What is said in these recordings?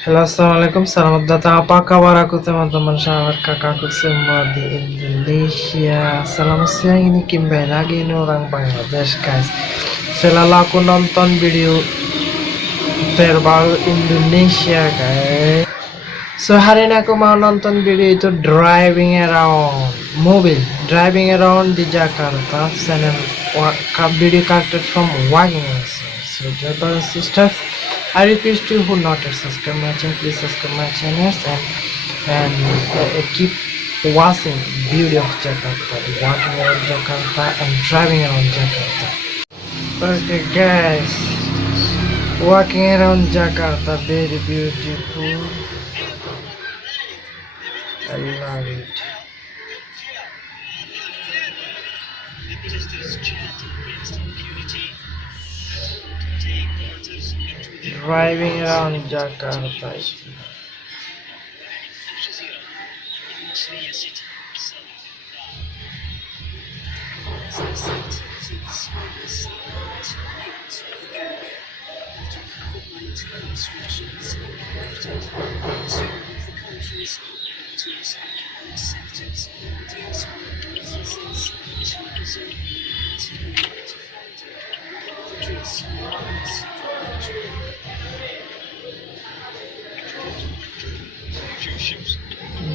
Halo, assalamualaikum. Selamat datang. Apa kabar aku teman-teman sahabat kakakku semua di Indonesia. Selamat siang, ini kembali lagi ini orang Bangladesh guys. Selalu aku nonton video terbaru Indonesia guys. So hari ini aku mau nonton video itu driving around di Jakarta. Channel video captured from walking. So dear brothers and sisters, I request you who not yet subscribe my channel, please subscribe my channel and keep watching beauty of Jakarta, walking around Jakarta and driving around Jakarta. Okay guys, walking around Jakarta, very beautiful. I love it. Driving around Jakarta.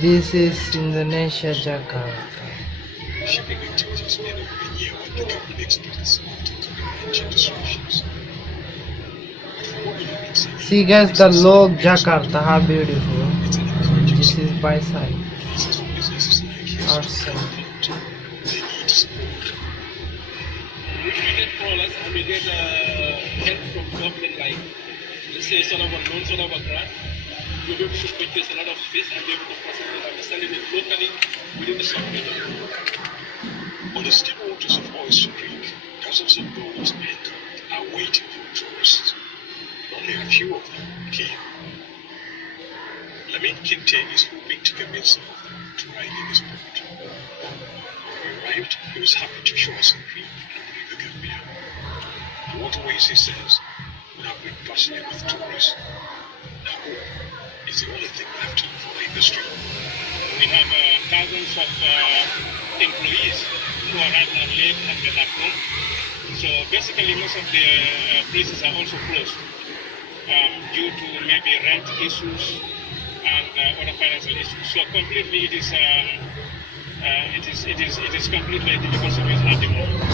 This is Indonesia, Jakarta. Shipping activities may not be near what the government expects after COVID-19 disruptions. See guys, the log Jakarta, how beautiful. This is by side. Outside. They need support. Immediate callers, immediate help from government, like let's say sort of a loan, sort of a grant. You'll be able to put this a lot of space and be able to process it, understanding it locally within the subcommunity. On the still waters of Oyster Creek, dozens of boats anchored are waiting for tourists. Only a few of them came. Lamin Kinte is hoping to convince some of them to ride in his boat. When we arrived, he was happy to show us the creek and the River Gambia. The waterways, he says, would have been bustling with tourists. Now, is the only thing left for the industry. We have thousands of employees who are right now late and they're back home. So basically, most of the places are also closed due to maybe rent issues and other financial issues. So completely, it is completely difficult service at the moment.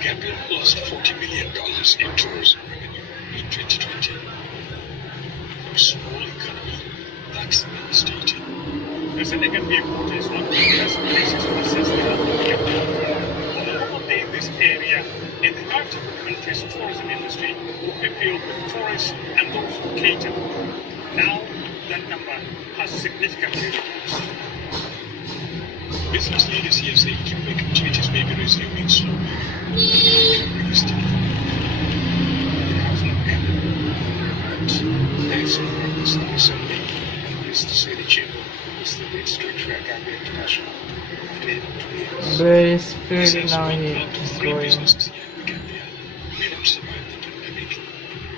Gambia lost $40 million in tourism revenue in 2020. For a small economy, that's devastating. The Senegal airport is one of the best places to assess the health of Gambia. On a normal day, this area in the heart of the country's tourism industry would be filled with tourists and those who cater. Now, that number has significantly reduced. Business leaders here say economic activities may be resuming slowly. The country is still the council of Gambia. There is no progress on Sunday. Is the city chamber, is the lead street fair Gambia International. Very speedy now he is Three going. businesses here in Gambia may not survive the pandemic.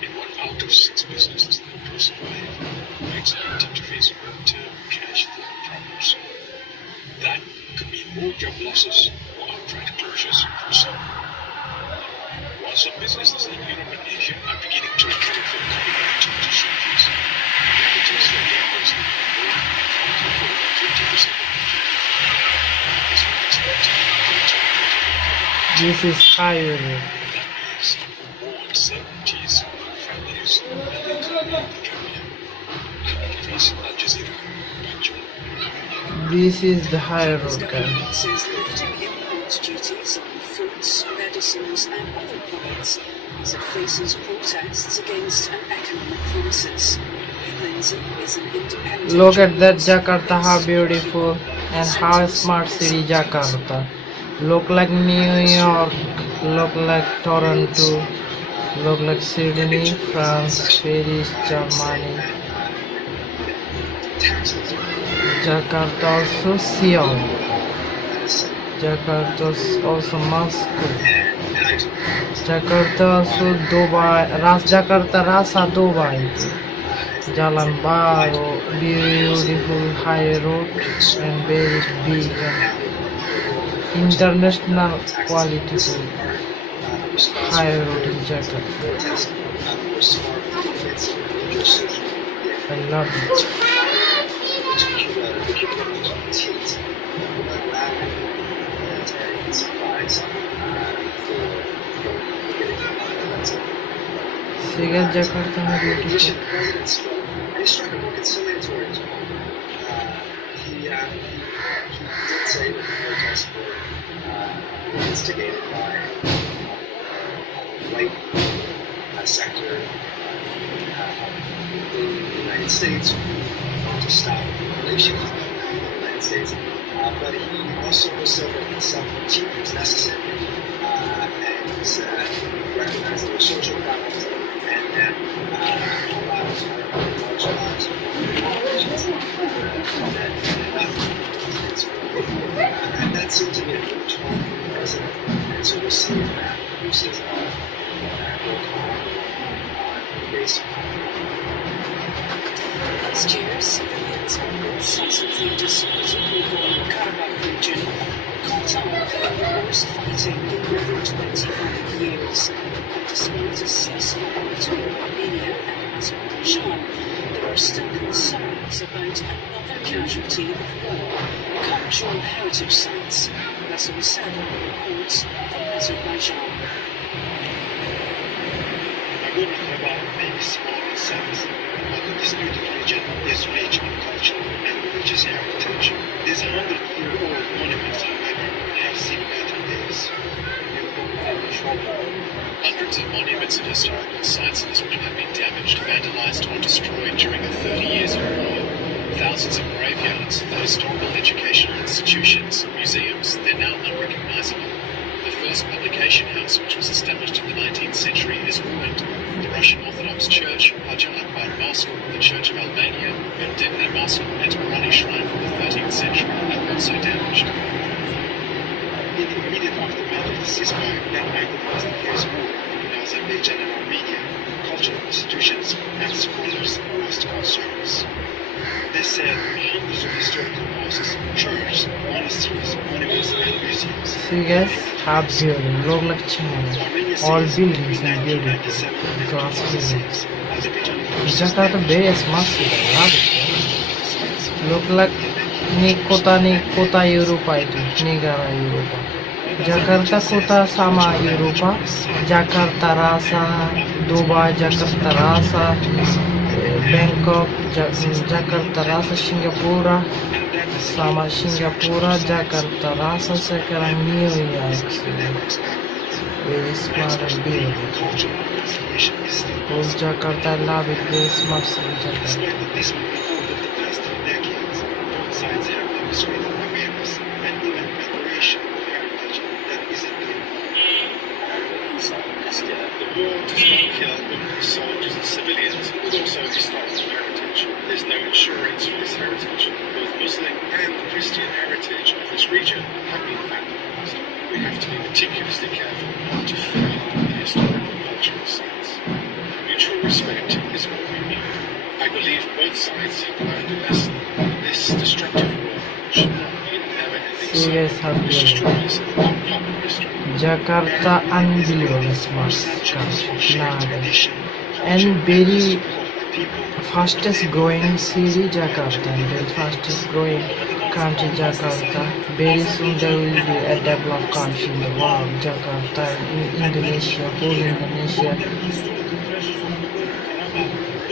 In 1 out of 6 businesses that will survive are expected to face long-term cash flow problems. That could mean more job losses or outright closures for some. While some businesses in Europe and Asia are beginning to recover from COVID-19 disruptions, remittances from gamblers in Europe accounted for over 20% of the GDP. This will expected to return to recovery. This is highway. That means more uncertainties for families and the economy of the Gambia. Hafiz, Al Jazeera, Banjul. This is the high road The guys. government says lifting import duties on fruits, medicines and other products as it faces protests against an economic crisis. Lindsay is an independent Look at that journalist. Jakarta, how beautiful and how smart city Jakarta. Look like New York, look like Toronto, look like Sydney, France, Paris, Germany. Jakarta also Seoul. Jakarta also Moscow. Jakarta also Dubai. Jakarta Rasa Dubai. Jalan Baru, beautiful high road and very big and international quality food. High road in Jakarta. I love it. See guys, Jakarta में beautiful. He struck a more conciliatory tone. He did say that the protests were instigated by a white sector in the United States who want to stop relations with the United States. But he also said that self-critique was necessary and recognized that there were social problems and that a lot of large lives were and that seemed to be a good tone for the president. And so we'll see if that produces a base. Last year, civilians on both sides of the disputed Nagorno-Karabakh region caught up in the worst fighting in more than 25 years. And despite a ceasefire between Armenia and Azerbaijan, there are still concerns about another casualty of war, cultural heritage sites. That's what was said in the reports from Azerbaijan. Nagorno-Karabakh may be small in size, but the disputed region is rich in cultural and religious heritage. These 100-year-old monuments, however, have seen better days. Hundreds of monuments and historical sites in this region have been damaged, vandalized, or destroyed during the 30 years of war. Thousands of graveyards, the historical educational institutions, museums, they're now unrecognizable. The first publication house, which was established in the 19th century, is ruined. The Russian Orthodox Church, Hagia Akbar Mosque, the Church of Albania, Mendemni Mosque, and Tabarani Shrine from the 13th century are also damaged. In the immediate aftermath of the ceasefire that might have caused the year's war in Azerbaijan and Armenia, cultural institutions and scholars voiced concerns. They said hundreds of historical mosques, churches, monasteries, monuments, and museums. See guys, how beautiful. Look like China. All buildings are beautiful. Glass buildings. Jakarta very smart city. Love it. Look like Kota Europa itu, negara Europa. Jakarta kota sama Europa. Jakarta rasa, Dubai Jakarta rasa, Bangkok Jakarta rasa, Singapura sama Singapura, Jakarta rasa sekarang New York. Very smart and beautiful. Oh, Jakarta, I love it. Very smart city, Jakarta. Sides have demonstrated awareness and even admiration for heritage that isn't clear. The war does not kill women, soldiers and civilians, but also historical heritage. There's no insurance for this heritage. Both Muslim and Christian heritage of this region have been vandalized. We have to be meticulously careful not to fill the historical cultural sites. Mutual respect is what we need. I believe both sides have learned a lesson. This destructive war should not be an never-ending Serious cycle which destroys our common history. Jakarta unbelievable smart country nowadays. And very fastest growing city Jakarta and very fastest growing country Jakarta. Very soon there will be a developed country in the world. Jakarta in Indonesia, whole Indonesia.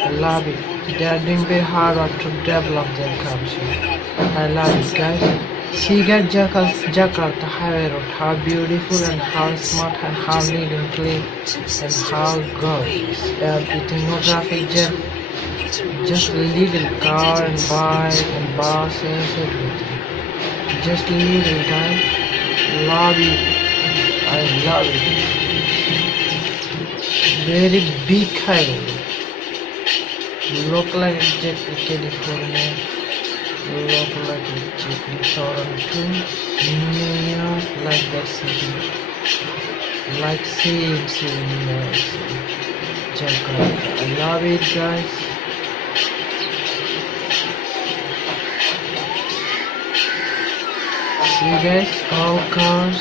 I love it. They are doing very hard work to develop their country. I love it, guys. See guys, Jakarta highway road, how beautiful and how smart and how neat and clean and how good. Everything, no traffic jam. Just little car and bike and buses, everything. Just little, guys. Love it. I love it. Very big highway. Look like a jet in California. Look like a jet in Toronto, New York, like that city. Like same New York City. Jakarta. I love it, guys. See guys, all cars,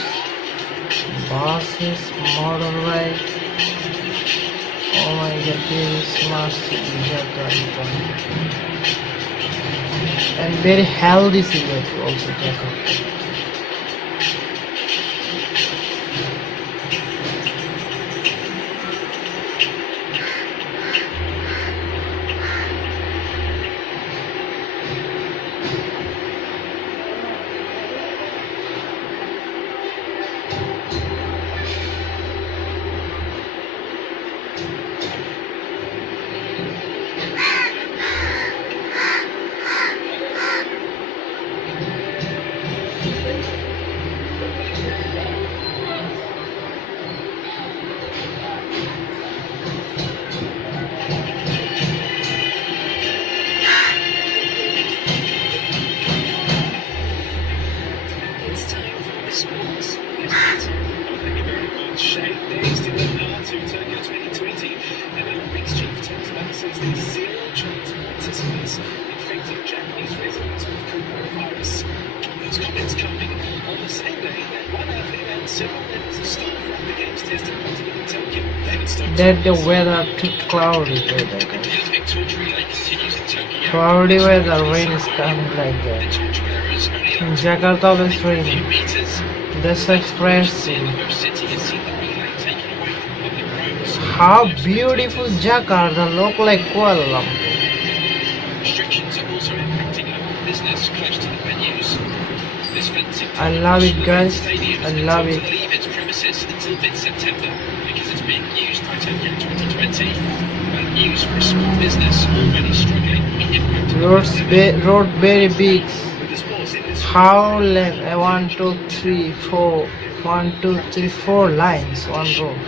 buses, motorbike. Oh my god, this is smart city Jakarta. And very healthy city also Jakarta. It's time for the sports. Here's Peter. Thank you very much, Shane. Days to go now to Tokyo 2020, and Olympics chief Thomas Bach says there's zero chance of participants infecting Japanese residents with coronavirus. Those comments coming on the same day that one athlete and several members of staff from the games tested positive in Tokyo. David Stokes. That the weather too cloudy weather. The Olympic torch relay continues in Tokyo. Cloudy weather, rain is coming like The that. torch bearers only In allowed Jakarta always a few raining. meters. That's a fresh The scene. host city has seen the relay taken away from public roads. How beautiful Jakarta look like Kuala Lumpur. Restrictions are also impacting local business close to the venues. This fencing I love it, guys. stadium I has been love told it. to leave its premises until mid-September because it's being used by Tokyo 2020. Bad news for a small business already struggling to be impacted. Road very big. With the sports industry, How length? 1, 2, 3, 4. 1, 2, 3, 4 lines. One road.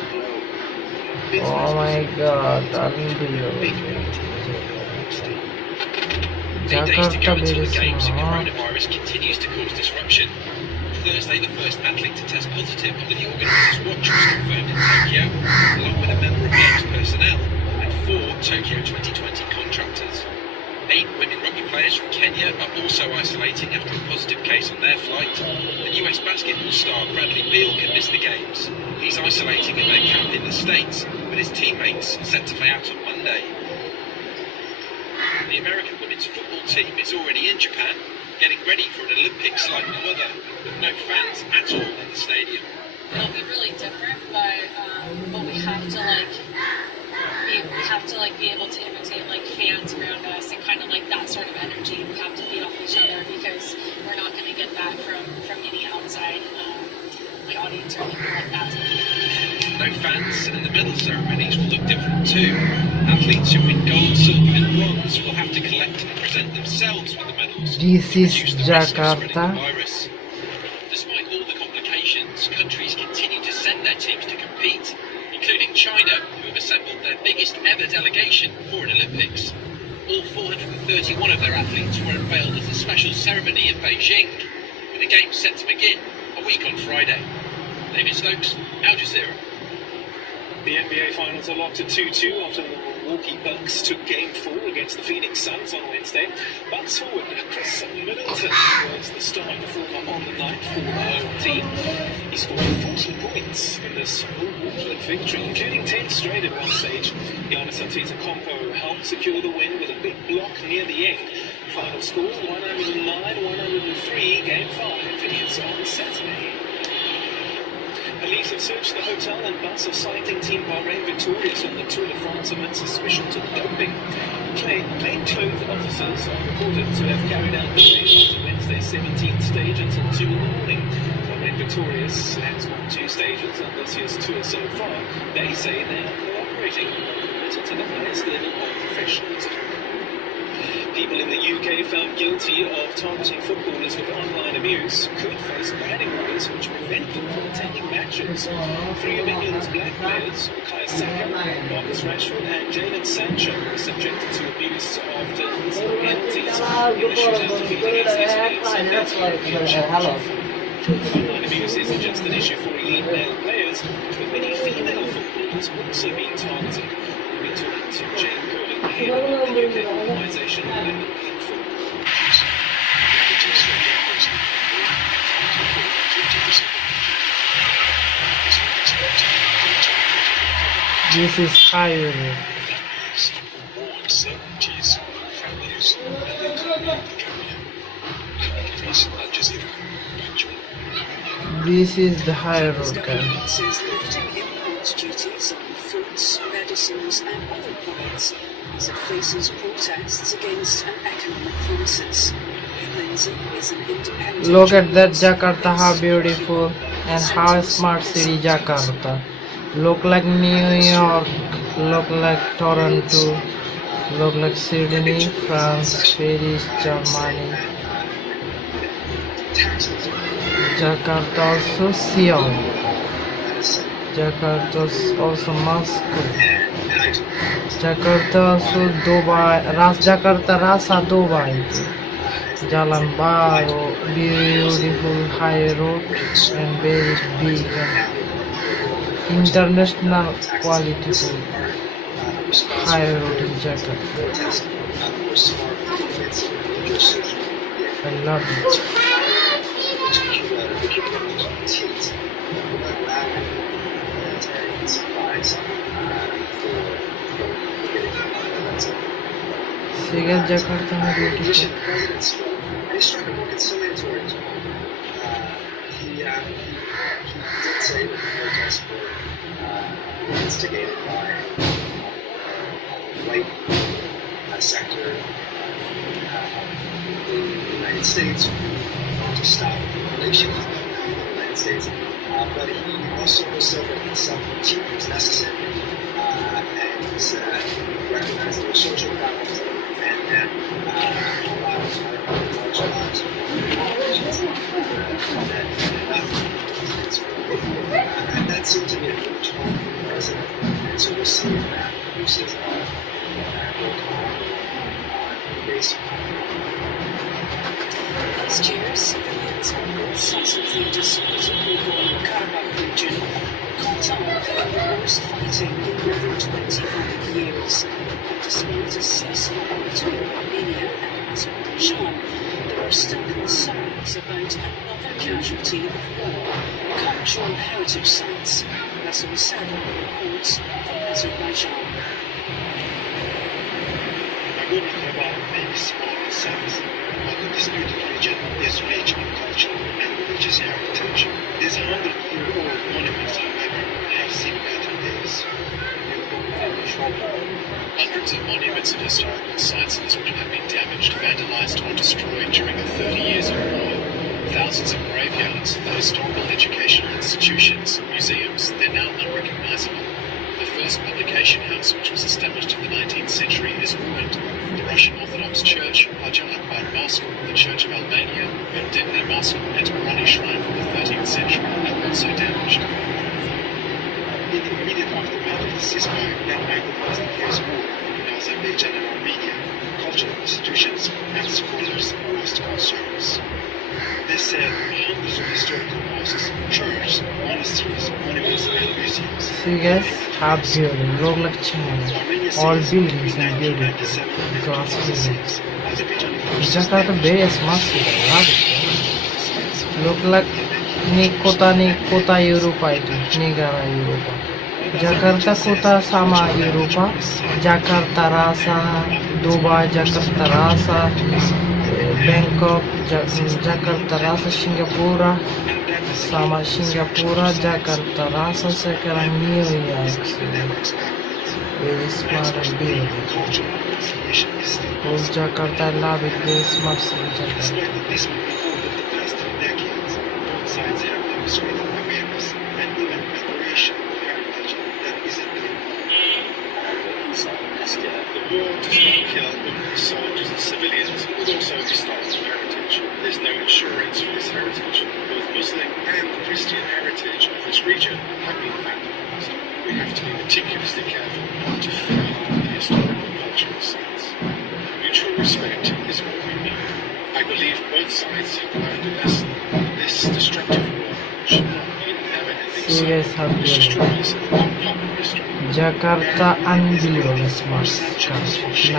Oh my god, unbelievable. 8 days to go Jakarta until very the games, and small. coronavirus continues to cause disruption. Thursday, the first athlete to test positive under the organisers' watch was confirmed in Tokyo, along with a member of games personnel and 4 Tokyo 2020 contractors. 8 women rugby players from Kenya are also isolating after a positive case on their flight. And US basketball star Bradley Beal can miss the games. He's isolating at their camp in the States, with his teammates set to play out on Monday. The American women's football team is already in Japan, getting ready for an Olympics like no other, with no fans at all in the stadium. It'll be really different, but we have to be able to imitate like fans around us and kind of like that sort of energy. We have to feed off each other because we're not going to get that from any outside like audience or anything like that. No fans, and the medal ceremonies will look different too. Athletes who win gold, silver and bronze will have to collect and present themselves with the medals. This to is reduce the risk of spreading Jakarta. the virus. Despite all the complications, countries continue to send their teams to compete, including China, who have assembled their biggest ever delegation for an Olympics. All 431 of their athletes were unveiled at a special ceremony in Beijing, with the games set to begin a week on Friday. David Stokes, Al Jazeera. The NBA Finals are locked at 2-2 after the Milwaukee Bucks took Game 4 against the Phoenix Suns on Wednesday. Bucks forward Chris Middleton was the star performer on the night for the home team. He scored 40 points in this Milwaukee victory, including 10 straight at one stage. Giannis Antetokounmpo helped secure the win with a big block near the end. Final score 109-103. Game 5 is on Saturday. Police have searched the hotel and bus of cycling team Bahrain Victorious on the Tour de France amid suspicion of doping. Plainclothes officers are reported to have carried out the race after Wednesday's 17th stage until 2 in the morning. Bahrain Victorious has won 2 stages on this year's tour so far. They say they are cooperating and committed to the highest level of professionalism. People in the UK found guilty of targeting footballers with online abuse could face banning orders which prevent them from attending matches. 3 of England's black players, Bukayo Saka, Marcus Rashford and Jadon Sancho, were subjected to abuse after missing penalties in the shootout defeating Italy and that's European Championship. Online abuse isn't just an issue for elite male players, but many female footballers also being targeted. We'll be talking to Jane Curlin, head of the UK organisation Women in Football. This is highway road. That means more uncertainties for families and the economy of the Caribbean. Hafiz, Al Jazeera. Back to you. This is the high road, The guys. government says lifting import duties on fruits, medicines and other products as it faces protests against an economic crisis. Lindsay is an independent Look at that journalist Jakarta, how based beautiful and how smart city Jakarta. Look like New York, look like Toronto, look like Sydney, France, Paris, Germany. Jakarta also Seoul. Jakarta also Moscow. Jakarta also Dubai. Jakarta rasa Dubai. Jalan baru, beautiful high road and very big and international quality food. High road in Jakarta. I love it. See guys, Jakarta is beautiful. He struck a more conciliatory tone. He did say that the protests were instigated by white sector in the United States who want to stop relations with the United States. But he also said that self-critique was necessary and he recognized there were social problems and that a lot of large amounts of politicians and that seemed to be a good tone for the president. And so we'll see if that produces based Last year, civilians on both sides of the disputed Nagorno-Karabakh region caught up in the worst fighting in more than 25 years. And despite a ceasefire between Armenia and Azerbaijan, there are still concerns about another casualty of war, cultural heritage sites, as was said in the reports from Azerbaijan. Nagorno-Karabakh may be small in size, but the disputed region is rich in cultural and religious heritage. These 100-year-old monuments, however, have seen better days. Hundreds of monuments and historical sites in this region have been damaged, vandalized, or destroyed during the 30 years of war. Thousands of graveyards, the historical educational institutions, museums, they're now unrecognizable. The first publication house, which was established in the 19th century, is ruined. The Russian Orthodox Church, Hagia Akbar Mosque, the Church of Albania, Mendemne Mosque, and Marani Shrine from the 13th century are also damaged. In the immediate aftermath of the ceasefire that ended the last year's war in Azerbaijan and Armenia, cultural institutions and scholars voiced concerns. They said hundreds of historical mosques, churches, monasteries, monuments, and museums. See guys, how beautiful. Look like China. All buildings and beautiful. Glass buildings. Jakarta very smart city. Love it. Look like Kota Europa itu, negara Europa. Jakarta kota sama Europa. Jakarta rasa, Dubai Jakarta rasa, Bangkok Jakarta rasa, Singapura sama Singapura, Jakarta rasa sekarang New York City. Very smart and beautiful. Oh, Jakarta, I love it. Very smart city, Jakarta. Despite the dismal report of the past 2 decades, both sides have demonstrated awareness and even admiration of heritage that isn't clear. The war does not kill only soldiers and civilians, but also historical heritage. There's no insurance for this heritage. Both Muslim and Christian heritage of this region have been vandalized. We have to be meticulously careful not to fill the historical cultural sites. Mutual respect is what we need. I believe both sides have learned a lesson. This destructive war should not have anything Serious which destroys our common history. Jakarta unbelievable smart country.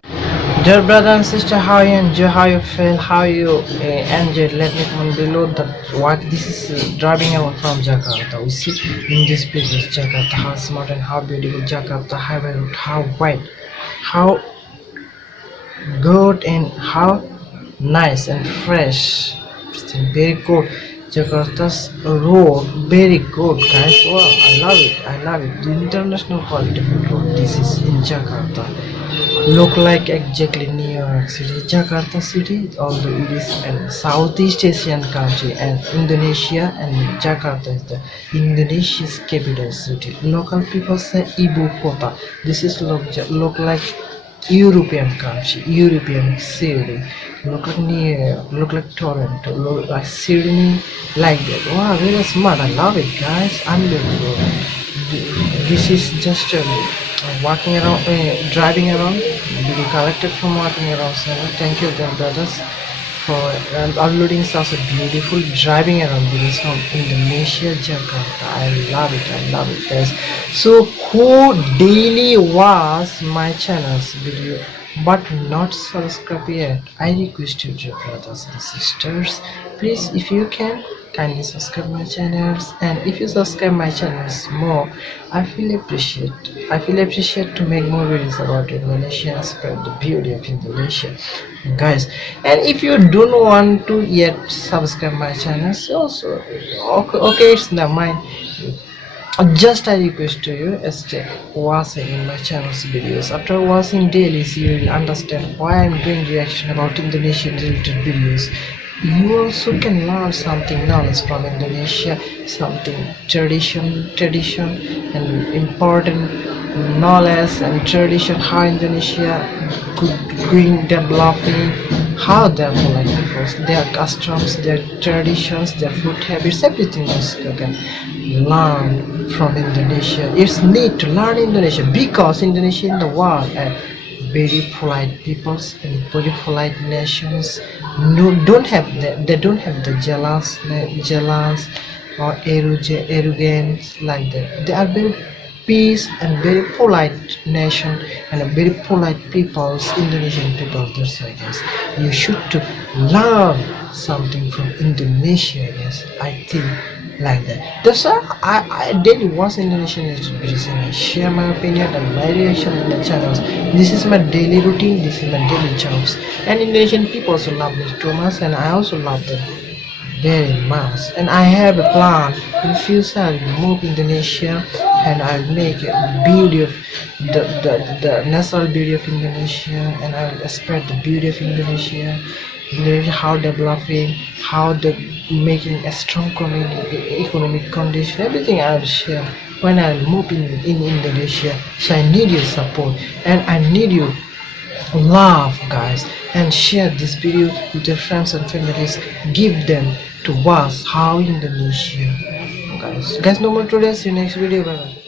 Dear brother and sister, how you enjoy, how you feel, how you enjoyed, let me comment below that what this is driving around from Jakarta. We see in this picture Jakarta, how smart and how beautiful Jakarta highway road, how wide, how good and how nice and fresh. It's very good. Jakarta's road very good, guys. Wow, I love it. I love it. The international quality of road. This is in Jakarta. Look like exactly New York City. Jakarta city, although it is a Southeast Asian country, and Indonesia, and Jakarta is the Indonesia's capital city. Local people say Ibu Kota. This is look like European country, European city. Look like New York, look like Toronto, look like Sydney, like that. Wow, very smart. I love it, guys. Unbelievable. This is just walking around, driving around. Video collected from walking around. So thank you, dear brothers, for uploading such a beautiful driving around videos from Indonesia, Jakarta. I love it. I love it, guys. So who daily watch my channel's video but not subscribe yet, I request you, dear brothers and sisters, please, if you can, kindly subscribe my channels. And if you subscribe my channels more, I feel appreciate to make more videos about Indonesia and spread the beauty of Indonesia, guys. And if you don't want to yet subscribe my channels also, okay, it's not mine. Just I request to you, stay watching in my channel's videos. After watching daily, you will understand why I'm doing reaction about Indonesian related videos. You also can learn something knowledge from Indonesia, something tradition and important knowledge and tradition, how Indonesia could bring developing, how they're polite people, their customs, their traditions, their food habits, everything else you can learn from Indonesia. It's need to learn Indonesia because Indonesia in the world and very polite peoples and very polite nations. They don't have the jealous or arrogance like that. They are very peace and very polite nation and a very polite peoples, Indonesian people. That's why, guys, you should to learn something from Indonesia. Yes, I think like that. That's why I daily watch Indonesian videos and I share my opinion and my reaction on the channels. This is my daily routine, this is my daily jobs. And Indonesian people also love me too much, and I also love them very much. And I have a plan in future. I will move Indonesia and I'll make a beauty of the natural beauty of Indonesia, and I will spread the beauty of Indonesia, how developing, how the making a strong economic condition, everything I will share when I move in Indonesia. So I need your support and I need your love, guys, and share this video with your friends and families. Give them to watch how Indonesia, guys. No more today. See you next video. Bye bye.